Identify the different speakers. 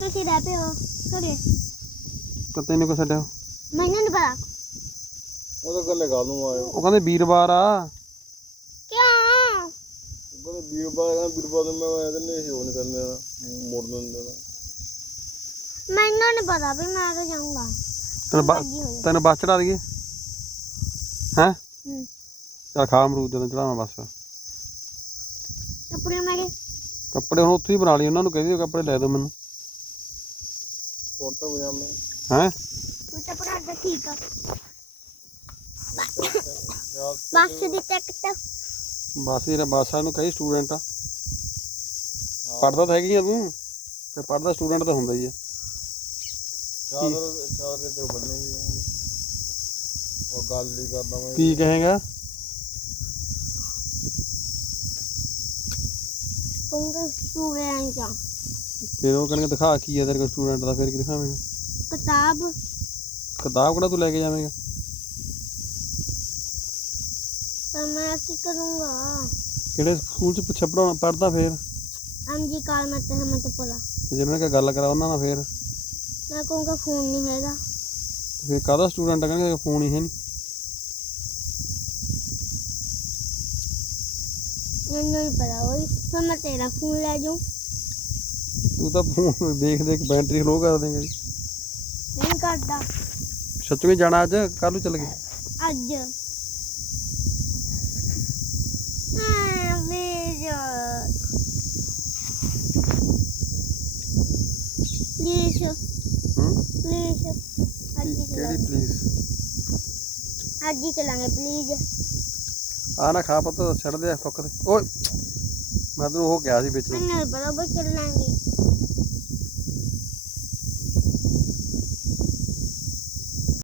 Speaker 1: ਤੁਸੀਂ ਰਹਿ ਪਏ ਹੋ ਘਰੇ
Speaker 2: ਕਿਤੇ ਨਹੀਂ ਕੋ ਛੱਡਿਆ
Speaker 1: ਮੈਨੂੰ ਨਹੀਂ ਪਤਾ
Speaker 3: ਉਹਦੇ ਗੱਲੇ ਗੱਲ ਨੂੰ ਆਇਓ
Speaker 2: ਉਹ ਕਹਿੰਦੇ ਵੀਰਵਾਰ ਆ
Speaker 1: ਕਿਉਂ
Speaker 3: ਉਹ ਕਹਿੰਦੇ ਵੀਰਵਾਰ ਕਹਿੰਦਾ ਵੀਰਵਾਰ ਨੂੰ ਮੈਂ ਕਹਿੰਦੇ ਇਹ ਉਹ ਨਹੀਂ ਕਰਨੇ ਦੇਣਾ ਮੋੜ ਨਹੀਂ ਦੇਣਾ
Speaker 1: ਮੈਨੂੰ ਨਹੀਂ ਪਤਾ ਵੀ ਮੈਂ ਤਾਂ ਜਾਊਂਗਾ
Speaker 2: ਤੈਨੂੰ ਤੈਨੂੰ ਬੱਸ ਚੜਾ ਦਈਏ ਹੈਂ
Speaker 1: ਹੂੰ
Speaker 2: ਚਲ ਖਾ ਅਮਰੂਦ ਜਦੋਂ ਚੜਾਵਾਂ ਬੱਸ
Speaker 1: ਕੱਪੜੇ ਮੇਰੇ
Speaker 2: ਕੱਪੜੇ ਹੁਣ ਉੱਥੇ ਹੀ ਬਣਾ ਲਈ ਉਹਨਾਂ ਨੂੰ ਕਹਿੰਦੀ ਕੱਪੜੇ ਲੈ ਦਿਓ ਮੈਨੂੰ ਹੈਂ?
Speaker 1: ਤੂੰ ਤਾਂ ਪੜਾ ਦੇ ਠੀਕ ਆ।
Speaker 3: ਯਾਰ
Speaker 1: ਬੱਸ ਦੀ ਟਿਕਟ
Speaker 2: ਬੱਸ ਜਿਹੜਾ ਬੱਸ ਆ ਨੂੰ ਕਈ ਸਟੂਡੈਂਟ ਆ ਪੜਦਾ ਤਾਂ ਹੈਗੀ ਆ ਤੂੰ। ਤੇ ਪੜਦਾ ਸਟੂਡੈਂਟ ਤਾਂ ਹੁੰਦਾ ਹੀ ਆ।
Speaker 3: ਚਾਦਰ ਚਾਦਰ ਤੇ ਬੰਨੇ ਵੀ ਜਾਣਗੇ ਉਹ ਗੱਲ ਨਹੀਂ ਕਰਦਾ ਮੈਂ।
Speaker 2: ਕੀ ਕਹੇਗਾ?
Speaker 1: ਕਹੂੰਗਾ ਸੂਰਜ ਜਾਂ
Speaker 2: ਫਿਰ ਉਹ ਕਹਿੰਗੇ ਦਿਖਾ ਕੀ ਆ ਤੇਰੇ ਕੋਲ ਸਟੂਡੈਂਟ ਦਾ ਫਿਰ ਕੀ ਦਿਖਾਵੇਂਗਾ?
Speaker 1: ਕਿਤਾਬ।
Speaker 2: ਕਿਤਾਬ ਕਿਹੜਾ ਤੂੰ ਲੈ ਕੇ ਜਾਵੇਂਗਾ?
Speaker 1: ਤਾਂ ਮੈਂ ਕੀ ਕਰੂੰਗਾ?
Speaker 2: ਕਿਹੜੇ ਸਕੂਲ ਚ ਪੁੱਛਿਆ ਪੜਾਉਣਾ ਪੜਦਾ ਫਿਰ?
Speaker 1: ਅੰਜੀ ਕਾਲ ਮੈਂ ਤੇ ਹਮੇ ਤੇ ਪੋਲਾ
Speaker 2: ਤੇ ਜਿਹਨਾਂ ਨੇ ਗੱਲ ਕਰਾ ਉਹਨਾਂ ਨਾਲ ਫਿਰ?
Speaker 1: ਮੈਂ ਕਹੂੰਗਾ ਫੋਨ ਨਹੀਂ ਹੈਗਾ।
Speaker 2: ਤੇ ਫਿਰ ਕਾਹਦਾ ਸਟੂਡੈਂਟ ਆ? ਕਹਿੰਗੇ ਫੋਨ ਹੀ ਹੈ ਨਹੀਂ।
Speaker 1: ਮੈਨੂੰ ਨਹੀਂ ਪਤਾ ਹੋਈ ਫਿਰ ਮੈਂ ਤੇਰਾ ਫੋਨ ਲੈ ਜਾਊਂ।
Speaker 2: ਤੂੰ ਤਾਂ ਫੋਨ ਦੇਖ ਦੇਖ ਬੈਟਰੀ ਲੋ ਕਰ ਦੇਂਗਾ ਜੀ।
Speaker 1: ਨਹੀਂ ਕਰਦਾ।
Speaker 2: ਸੱਚੂ ਜਾਣਾ ਅੱਜ ਕੱਲ ਨੂੰ ਚੱਲ ਗਏ।
Speaker 1: ਅੱਜ। ਹਾਂ? ਪਲੀਜ਼। ਪਲੀਜ਼
Speaker 2: ਕਿਹੜੀ
Speaker 1: ਚਲਾਂਗੇ।
Speaker 2: ਪਲੀਜ਼?
Speaker 1: ਅੱਜ ਹੀ ਚਲਾਂਗੇ ਪਲੀਜ਼।
Speaker 2: ਆ ਨਾ ਖਾ ਪੁੱਤ ਛੱਡ ਦੇ ਫੁੱਕ ਦੇ। ਓਏ ਮੈਂ ਤੈਨੂੰ ਉਹ ਕਿਹਾ ਸੀ ਵਿੱਚ ਨੂੰ।
Speaker 1: ਮੈਨੂੰ ਪਤਾ ਚੱਲਾਂਗੇ।